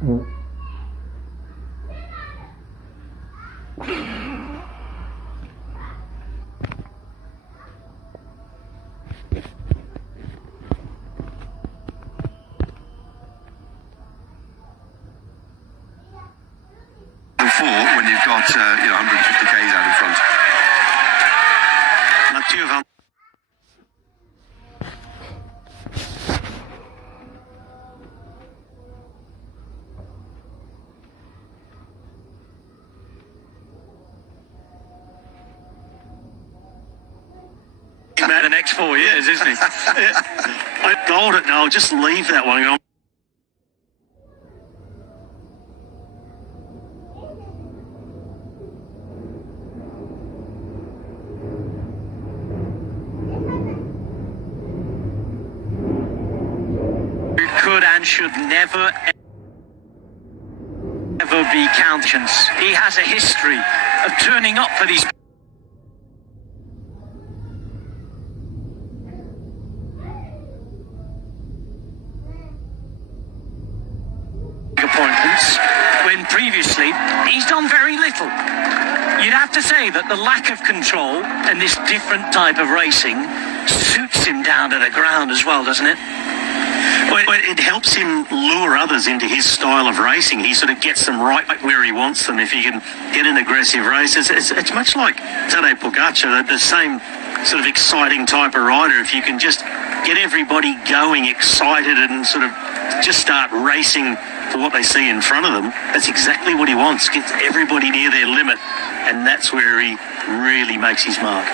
When you've got 150 k's out in front. The next 4 years, isn't he? I gold it now. Just leave that one on. Could and should never ever be counted. He has a history of turning up for these appointments when previously he's done very little. You'd have to say that the lack of control and this different type of racing suits him down to the ground as well, doesn't it? Well, it helps him lure others into his style of racing. He sort of gets them right where he wants them. If he can get an aggressive race, it's much like Tadej Pogacar, the same sort of exciting type of rider. If you can just get everybody going, excited, and sort of just start racing for what they see in front of them, that's exactly what he wants. Gets everybody near their limit, and that's where he really makes his mark.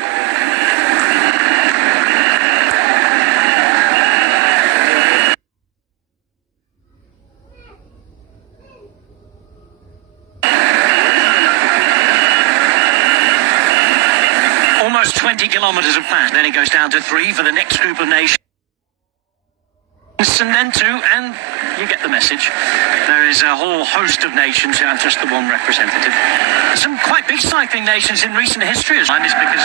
Almost 20 kilometres of pass. Then it goes down to 3 for the next group of nations. And then 2, and you get the message. There is a whole host of nations who have just the one representative. Some quite big cycling nations in recent history is because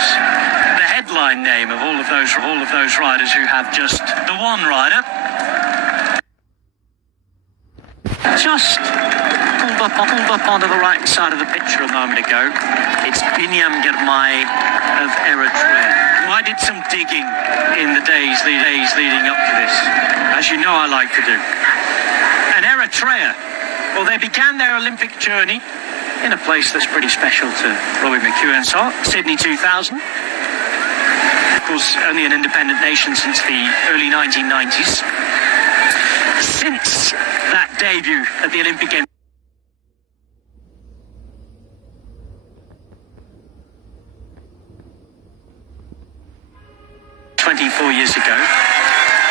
the headline name of all of those riders who have just the one rider. Just pulled up onto the right side of the picture a moment ago. It's Binam Girmay of Eritrea. I did some digging in the days leading up to this, as you know I like to do. And Eritrea, well, they began their Olympic journey in a place that's pretty special to Robbie McEwen's heart, Sydney 2000. Of course, only an independent nation since the early 1990s. Since that debut at the Olympic Games, 24 years ago,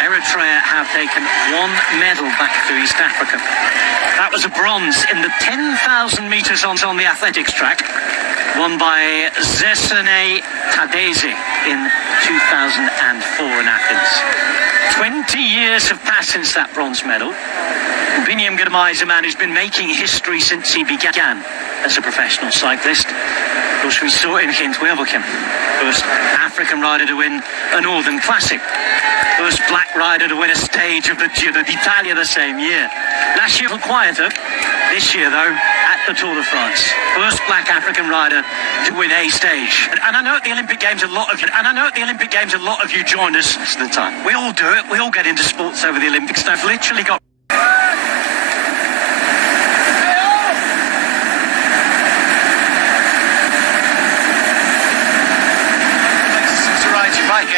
Eritrea have taken 1 medal back to East Africa. That was a bronze in the 10,000 metres on the athletics track, won by Zesene Tadeze in 2004 in Athens. 20 years have passed since that bronze medal. Binam Girmay is a man who's been making history since he began as a professional cyclist. Of course, we saw him in Wevelgem, first African rider to win a Northern Classic, first black rider to win a stage of the Giro d'Italia the same year. Last year, a little quieter. This year, though, at the Tour de France, first black African rider to win a stage. And I know at the Olympic Games, a lot of you joined us at the time. We all do it. We all get into sports over the Olympics. They've literally got.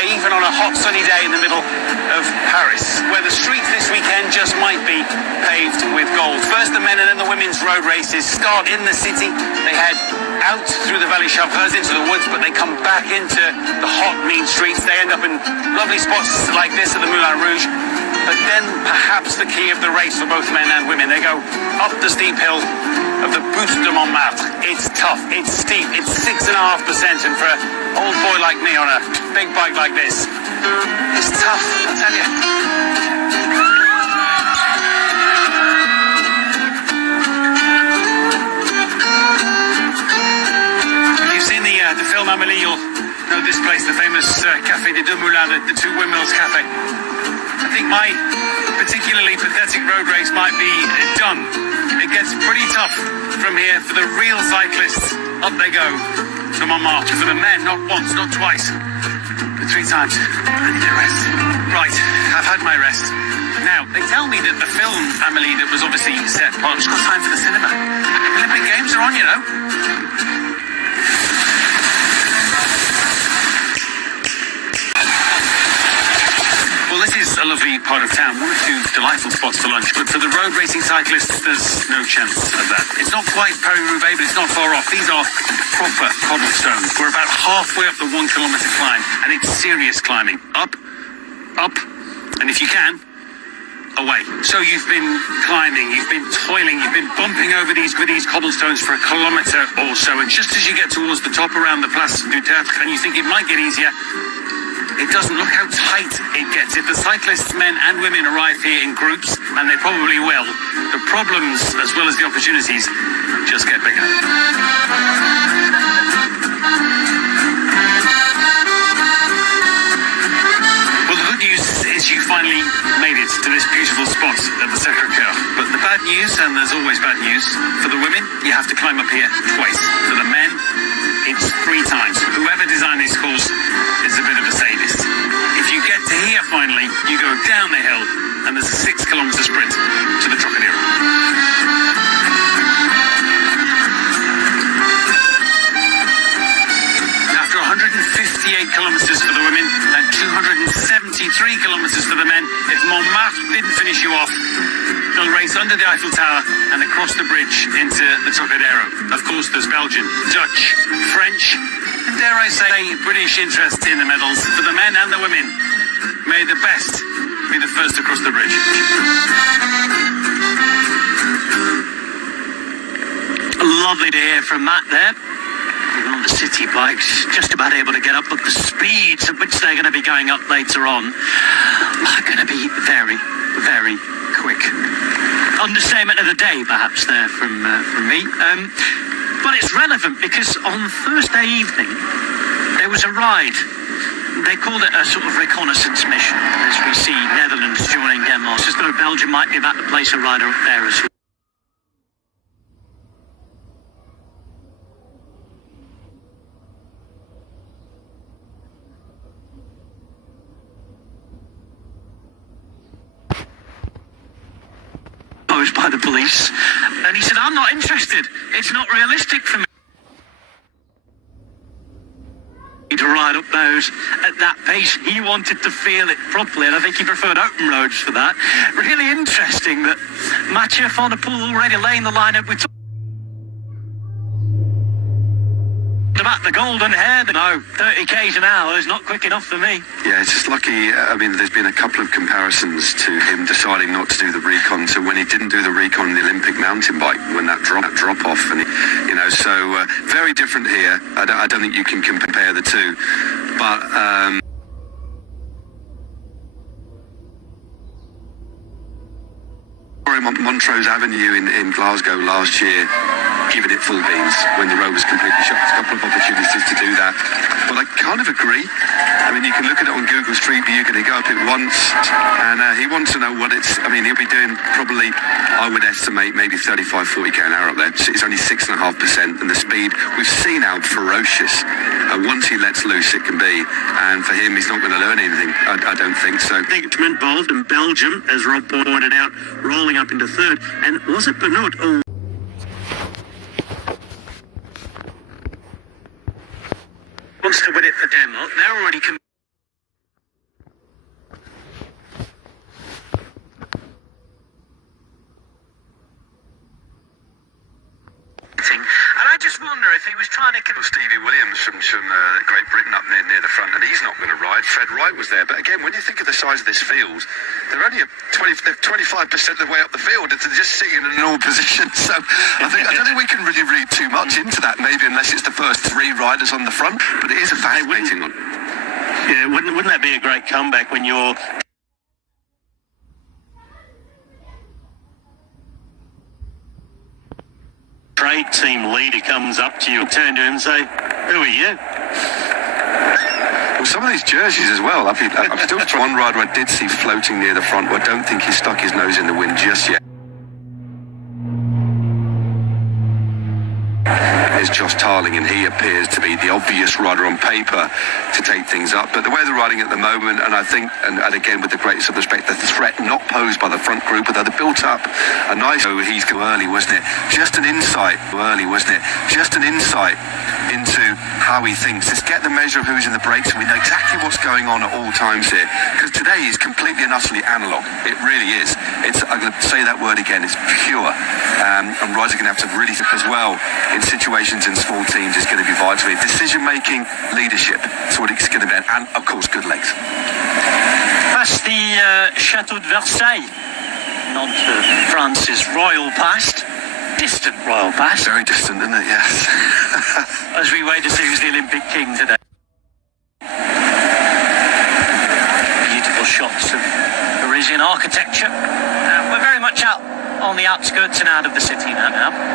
Even on a hot sunny day in the middle of Paris, where the streets this weekend just might be paved with gold. First the men and then the women's road races start in the city. They head out through the Valley Chauffeurs into the woods, but they come back into the hot, mean streets. They end up in lovely spots like this at the Moulin Rouge. But then perhaps the key of the race for both men and women. They go up the steep hill of the Butte de Montmartre. It's tough, it's steep, it's 6.5%, and for an old boy like me on a big bike like this, it's tough, I'll tell you. If you've seen the film Amélie, you'll know this place, the famous Café des Deux Moulins, the Two Windmills Cafe. I think my particularly pathetic road race might be done. It gets pretty tough from here for the real cyclists. Up they go to Montmartre. For the men, not once, not twice, but 3 times. I need a rest. Right, I've had my rest. Now, they tell me that the film, Amelie, that was obviously set, well, it's got time for the cinema. Olympic Games are on, you know. Well, this is a lovely part of town, one or two delightful spots for lunch, but for the road racing cyclists, there's no chance of that. It's not quite Paris-Roubaix, but it's not far off. These are proper cobblestones. We're about halfway up the 1 kilometre climb, and it's serious climbing. Up, and if you can, away. So you've been climbing, you've been toiling, you've been bumping over these cobblestones for a kilometre or so, and just as you get towards the top around the Place du Théâtre, and you think it might get easier, it doesn't. Look how tight it gets. If the cyclists, men and women, arrive here in groups, and they probably will, the problems as well as the opportunities just get bigger. Well, the good news is you finally made it to this beautiful spot at the Sacré-Cœur. But the bad news, and there's always bad news, for the women, you have to climb up here twice. For the men, it's 3 times. Whoever designed these schools is a bit of a sadist. If you get to here finally, you go down the hill, and there's a 6-kilometre sprint to the Trocadero. After 158 kilometres for the women and 273 kilometres for the men, if Montmartre didn't finish you off, they'll race under the Eiffel Tower and across the bridge into the Trocadero. Of course, there's Belgian, Dutch, French, and dare I say, British interest in the medals for the men and the women. May the best be the first across the bridge. Lovely to hear from Matt there. On the city bikes, just about able to get up, but the speeds at which they're going to be going up later on are going to be very, very quick. Understatement of the day, perhaps, there from me. But it's relevant because on Thursday evening, there was a ride. They called it a sort of reconnaissance mission, as we see Netherlands joining Denmark. As though Belgium might be about to place a rider up there as well. By the police, and he said, I'm not interested. It's not realistic for me to ride up those at that pace. He wanted to feel it properly, and I think he preferred open roads for that. Really interesting that Mathieu van der Poel already laying the lineup with about the golden hair. No, 30 k's an hour is not quick enough for me. Yeah, it's just lucky. I mean, there's been a couple of comparisons to him deciding not to do the recon to when he didn't do the recon in the Olympic mountain bike, when that drop off, and so very different here. I don't think you can compare the two, but Montrose Avenue in Glasgow last year, giving it full beans when the road was completely shut. There's a couple of opportunities to do that, but I kind of agree. I mean, you can look at it on Google Street View, and he go up it once, and he wants to know what it's. I mean, he'll be doing probably, I would estimate, maybe 35, 40 k an hour up there. It's only 6.5%, and the speed we've seen how ferocious. Once he lets loose, it can be, and for him, he's not going to learn anything. I don't think so. Involved in Belgium, as Rob pointed out, rolling up into third, and was it Benoit? Oh. Wants to win it for Denmark. They're already and I just wonder if he was trying to Stevie Williams from Great Britain up near the front, and he's not going to ride. Fred Wright was there, but again, when you think of the size of this field, they're only 25% of the way up the field. It's just sitting in a normal position. So I don't think we can really read too much into that, maybe unless it's the first 3 riders on the front. But it is a fascinating one. Yeah, wouldn't that be a great comeback when you're trade team leader comes up to you and turn to him and say, who are you? Well, some of these jerseys as well. I'm still one rider I did see floating near the front, but I don't think he stuck his nose in the wind just yet. Is Josh Tarling, and he appears to be the obvious rider on paper to take things up. But the way they're riding at the moment, and I think, and again with the greatest of respect, the threat not posed by the front group, although they built up a nice. Oh, he's go early, wasn't it? Just an insight early, wasn't it? Just an insight into how he thinks. Let's get the measure of who's in the brakes, and we know exactly what's going on at all times here. Because today is completely and utterly analog. It really is. I'm going to say that word again. It's pure. And riders are going to have to really as well in situations in small teams is going to be vital. Decision-making, leadership. That's what it's going to be. And, of course, good legs. Past the Chateau de Versailles, not France's royal past. Distant royal past. Very distant, isn't it? Yes. As we wait to see who's the Olympic king today. Beautiful shots of Parisian architecture. We're very much out on the outskirts and out of the city now.